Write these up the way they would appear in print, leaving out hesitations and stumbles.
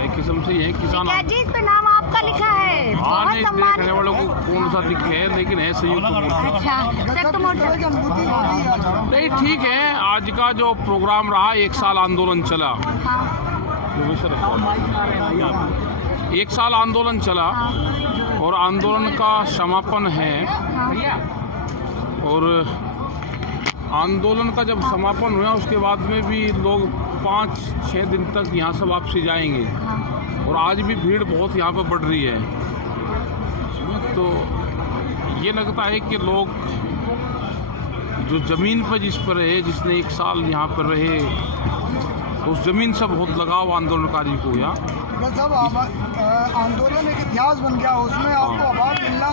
एक किस्म से ये किसान जी इस पे नाम आपका लिखा है। हाँ नहीं देखने वालों को कौन सा दिखे है, लेकिन है संयुक्त मोर्चा। अच्छा संयुक्त मोर्चा नहीं ठीक है। आज का जो प्रोग्राम रहा, 1 साल आंदोलन चला, 1 साल आंदोलन चला और आंदोलन का समापन है। और आंदोलन का जब समापन हुआ उसके बाद में भी लोग 5-6 दिन तक यहाँ से वापसी जाएंगे और आज भी भीड़ बहुत यहाँ पर बढ़ रही है। तो ये लगता है कि लोग जो ज़मीन पर जिस पर रहे, जिसने 1 साल यहाँ पर रहे, उस ज़मीन से बहुत लगाव आंदोलनकारी को हुआ। सब आंदोलन एक इतिहास बन गया, उसमें आपको अवार्ड मिलना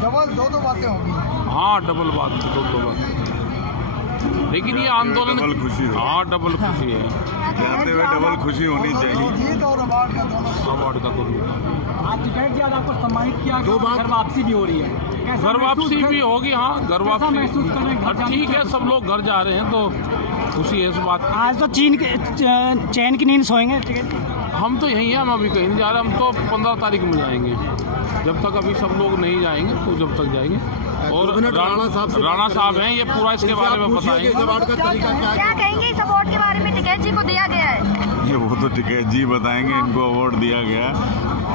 डबल 2 बातें होगी। हाँ डबल बात, 2 बात। लेकिन ये आंदोलन डबल खुशी है। हाँ डबल खुशी है, जाते हुए डबल खुशी होनी चाहिए। जीत और अवार्ड का दोनों। अवार्ड का दोनों। आज टिकैत जी आज आपको सम्मानित किया गया, घर वापसी भी हो रही है, घर वापसी भी होगी। हाँ घर वापसी ठीक है, सब लोग घर जा रहे हैं तो खुशी है इस बात। आज तो चैन की नींद सोएंगे टिकैत जी? हम तो यहीं हैं, हम अभी कहीं नहीं जा रहे। हम तो 15 तारीख में जाएंगे, जब तक अभी सब लोग नहीं जाएंगे तो जब तक जाएंगे। और राणा साहब हैं, ये पूरा इसके बारे में बताएंगे। क्या कहेंगे इस अवार्ड के बारे में? टिकैत जी को दिया गया है। ये वो तो टिकैत जी बताएंगे, इनको अवार्ड दिया गया।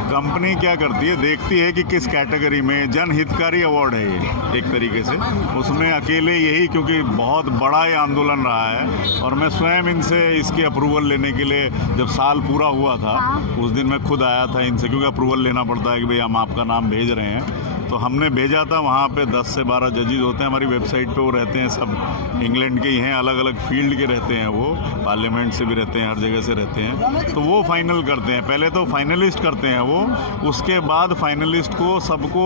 कंपनी क्या करती है, देखती है कि किस कैटेगरी में, जनहितकारी अवार्ड है ये एक तरीके से। उसमें अकेले यही, क्योंकि बहुत बड़ा ये आंदोलन रहा है और मैं स्वयं इनसे इसकी अप्रूवल लेने के लिए, जब साल पूरा हुआ था उस दिन मैं खुद आया था इनसे, क्योंकि अप्रूवल लेना पड़ता है कि भाई हम आपका नाम भेज रहे हैं। तो हमने भेजा था, वहाँ पे 10 से 12 जजेस होते हैं हमारी वेबसाइट पे, वो रहते हैं, सब इंग्लैंड के ही हैं, अलग अलग फील्ड के रहते हैं, वो पार्लियामेंट से भी रहते हैं, हर जगह से रहते हैं। तो वो फाइनल करते हैं, पहले तो फाइनलिस्ट करते हैं वो, उसके बाद फाइनलिस्ट को सबको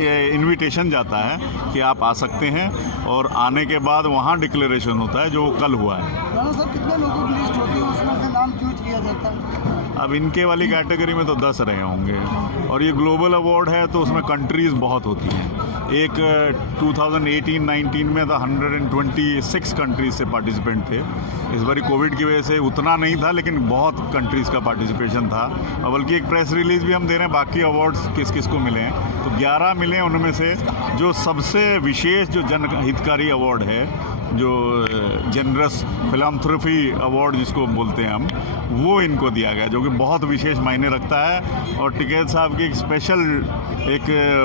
इनविटेशन जाता है कि आप आ सकते हैं, और आने के बाद वहाँ डिक्लेरेशन होता है, जो कल हुआ है। राणा साहब कितने लोगों की लिस्ट होती है, उसमें से नाम चूज किया जाता है? अब इनके वाली कैटेगरी में तो 10 रहे होंगे, और ये ग्लोबल अवार्ड है तो उसमें कंट्रीज़ बहुत होती हैं। एक 2018-19 में था 126 कंट्रीज से पार्टिसिपेंट थे। इस बारी कोविड की वजह से उतना नहीं था, लेकिन बहुत कंट्रीज़ का पार्टिसिपेशन था। और बल्कि एक प्रेस रिलीज़ भी हम दे रहे हैं, बाकी अवार्ड्स किस किस को मिले हैं। तो 11 मिले हैं, उनमें से जो सबसे विशेष जो जनहितकारी अवार्ड है, जो जनरस फिलैंथ्रोपी अवार्ड जिसको बोलते हैं हम, वो इनको दिया गया, जो कि बहुत विशेष मायने रखता है। और टिकैत साहब की एक स्पेशल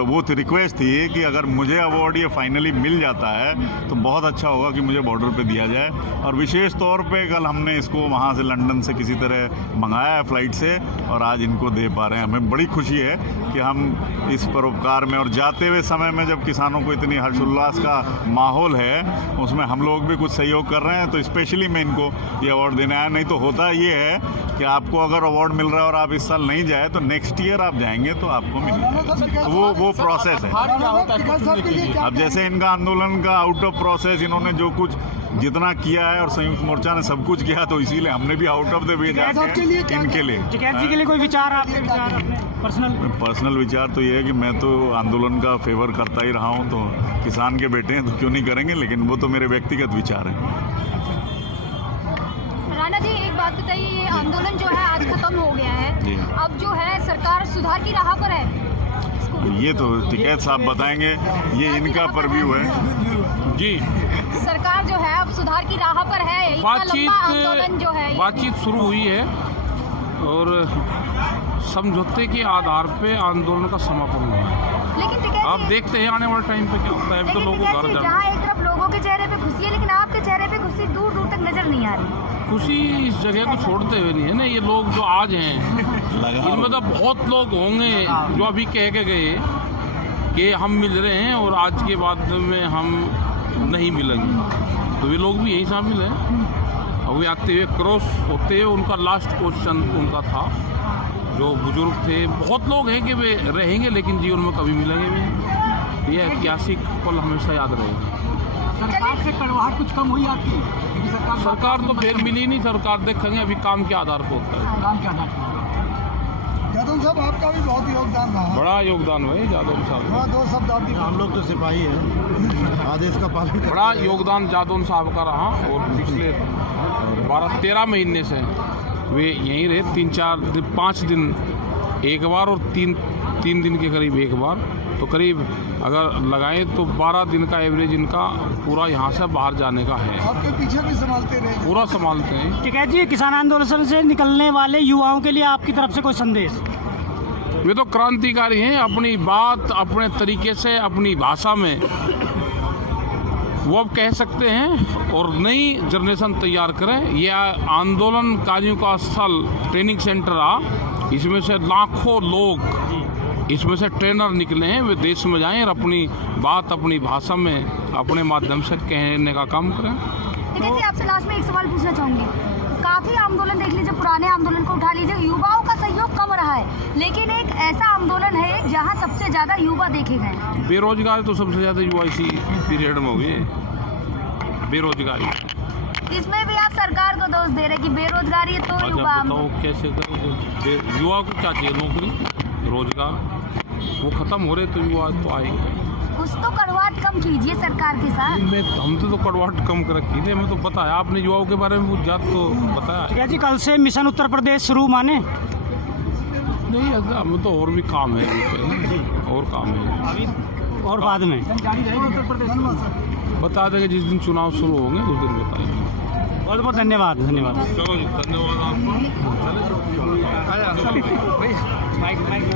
वो रिक्वेस्ट थी कि अगर मुझे अवार्ड ये फाइनली मिल जाता है तो बहुत अच्छा होगा कि मुझे बॉर्डर पे दिया जाए। और विशेष तौर पे कल हमने इसको वहाँ से लंदन से किसी तरह मंगाया है फ़्लाइट से, और आज इनको दे पा रहे हैं। हमें बड़ी खुशी है कि हम इस परोपकार में, और जाते हुए समय में जब किसानों को इतनी हर्षोल्लास का माहौल है, उसमें हम लोग भी कुछ सहयोग कर रहे हैं। तो स्पेशली मैं इनको ये अवार्ड देने आया। नहीं तो होता ये है कि आपको अगर अवार्ड मिल रहा है और आप इस साल नहीं जाए तो नेक्स्ट ईयर आप जाएंगे तो आपको मिलेगा। वो प्रोसेस है। अब जैसे इनका आंदोलन का आउट ऑफ प्रोसेस, इन्होंने जो कुछ जितना किया है और संयुक्त मोर्चा ने सब कुछ किया, तो इसीलिए हमने भी आउट ऑफ द वे जाके इनके लिए। टिकैत जी के लिए कोई विचार, आपके विचार अपने पर्सनल विचार तो ये है कि मैं तो आंदोलन का फेवर करता ही रहा हूँ, तो किसान के बेटे हैं तो क्यों नहीं करेंगे, लेकिन वो तो मेरे व्यक्तिगत विचार हैं। राणा जी एक बात बताइए, ये आंदोलन जो है आज खत्म हो गया है, अब जो है सरकार सुधार की राह पर है? ये तो टिकैत साहब बताएंगे, ये इनका परव्यू है जी। सरकार जो है अब सुधार की राह पर है, आंदोलन जो है, बातचीत शुरू हुई है और समझौते के आधार पे आंदोलन का समापन हुआ है। लेकिन आप देखते हैं आने वाले टाइम पे क्या होता है। तो लोगों घर जाना, जहाँ एक तरफ लोगों के चेहरे पे खुशी है, लेकिन आपके चेहरे पे खुशी दूर दूर तक नजर नहीं आ रही। खुशी इस जगह को छोड़ते हुए नहीं है ना। ये लोग जो आज हैं, इनमें तो बहुत लोग होंगे जो अभी कह के गए कि हम मिल रहे हैं और आज के बाद में हम नहीं मिलेंगे, तो ये लोग भी यही शामिल हैं। और वे आते हुए क्रॉस होते हुए उनका लास्ट क्वेश्चन उनका था, जो बुजुर्ग थे, बहुत लोग हैं कि वे रहेंगे लेकिन जीवन में कभी मिलेंगे भी नहीं। ये ऐतिहासिक पल हमेशा याद रहेगा। सरकार से कड़वाहट कुछ कम हुई आपकी? सरकार तो फिर मिली नहीं, सरकार देखेंगे अभी काम के आधार पर होता है। काम के आधार पर। यादव साहब आपका भी बहुत योगदान रहा, बड़ा योगदान भाई यादव साहब। 2 शब्द आप भी। हम लोग तो सिपाही हैं, आदेश का पालन करते हैं। बड़ा योगदान यादव साहब का रहा, और पिछले 12-13 महीने से वे यहीं रहे 5 दिन एक बार और 3 दिन के करीब एक बार, तो करीब अगर लगाएं तो 12 दिन का एवरेज इनका पूरा यहाँ से बाहर जाने का है। आपके पीछे भी संभालते रहे? पूरा संभालते हैं। टिकैत जी, किसान आंदोलन से निकलने वाले युवाओं के लिए आपकी तरफ से कोई संदेश? वे तो क्रांतिकारी हैं, अपनी बात अपने तरीके से अपनी भाषा में वो अब कह सकते हैं और नई जनरेशन तैयार करें। यह आंदोलनकारियों का स्थल ट्रेनिंग सेंटर रहा, इसमें से लाखों लोग इसमें से ट्रेनर निकले हैं। वे देश में जाएं और अपनी बात अपनी भाषा में अपने माध्यम से कहने का काम करें। ठीक है जी, आपसे लास्ट में एक सवाल पूछना चाहूँगी। काफ़ी आंदोलन देख लीजिए, पुराने आंदोलन को उठा लीजिए, युवाओं का सहयोग कम रहा है, लेकिन एक ऐसा आंदोलन है जहां सबसे ज़्यादा युवा देखे गए हैं। बेरोजगारी तो सबसे ज़्यादा युवा इसी पीरियड में हुई है, बेरोजगारी। इसमें भी आप सरकार को दोष दे रहे कि बेरोजगारी तो युवा। बताओ कैसे करोगे? युवा को क्या चाहिए? नौकरी, रोजगार, वो खत्म हो रहे तो युवा तो आएंगे। कुछ तो कड़वाहट कम कीजिए सरकार के साथ। हम तो कड़वाहट कम कर रखी थी, हमें तो पता है। आपने युवाओं के बारे में कुछ जात तो बताया। ठीक है जी, कल से मिशन उत्तर प्रदेश शुरू माने? नहीं, हमें तो और भी काम है, और काम है, और बाद में बता देंगे जिस दिन चुनाव शुरू होंगे उस दिन बताएंगे। बहुत बहुत धन्यवाद। धन्यवाद। चलो जी, धन्यवाद आपको।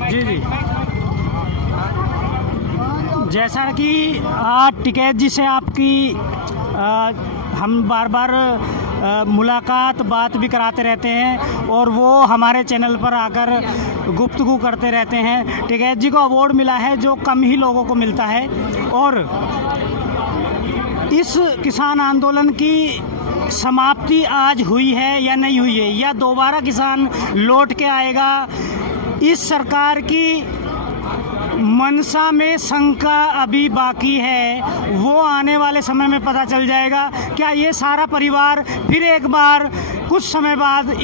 जी जी, जैसा कि टिकैत जी से आपकी हम बार बार मुलाकात बात भी कराते रहते हैं और वो हमारे चैनल पर आकर गुफ्तगू करते रहते हैं। टिकैत जी को अवार्ड मिला है जो कम ही लोगों को मिलता है, और इस किसान आंदोलन की समाप्ति आज हुई है या नहीं हुई है, या दोबारा किसान लौट के आएगा, इस सरकार की मनसा में शंका अभी बाकी है। वो आने वाले समय में पता चल जाएगा। क्या ये सारा परिवार फिर एक बार कुछ समय बाद इस